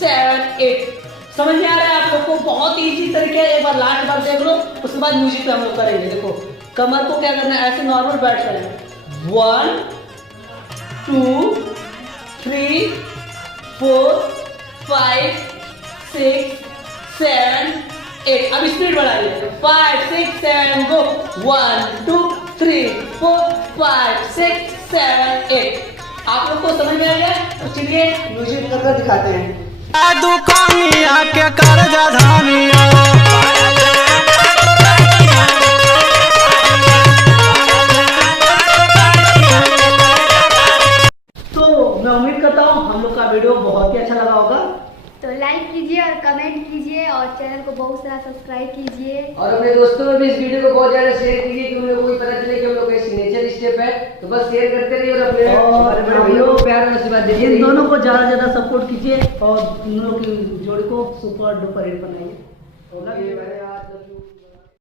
7 8। समझ में आ रहा है आप लोग को? बहुत इजी तरीके है, एक बार लास्ट बार देख लो, उसके बाद म्यूजिक पे हम लोग करेंगे। देखो कमर को क्या करना है, ऐसे नॉर्मल बैठ लेना है। 1 2 3 4 5 6 7 8। अब स्पीड बढ़ाइए, 5 6 7 गो। 1 2 3 4 5 6 7 8। आप लोग को समझ में आ गया? तो चलिए म्यूजिक करके दिखाते हैं। दुकानिया के कर्जा धानिया तो मैं उम्मीद करता हूँ हम लोग का वीडियो बहुत ही अच्छा लगा होगा। तो लाइक कीजिए और कमेंट कीजिए और चैनल को बहुत सारा सब्सक्राइब कीजिए और अपने दोस्तों में भी इस वीडियो को बहुत ज्यादा शेयर कीजिए कि उन लोगों को भी पता चले कि हम लोग का सिग्नेचर स्टेप है। तो बस शेयर करते रहिए और अपने हमारे बड़े भैया को प्यार और आशीर्वाद दीजिए। इन दोनों को ज्यादा ज्यादा सपोर्ट कीजिए और इन दोनों की जोड़ी को सुपर डुपर हिट बनाइए। ओके,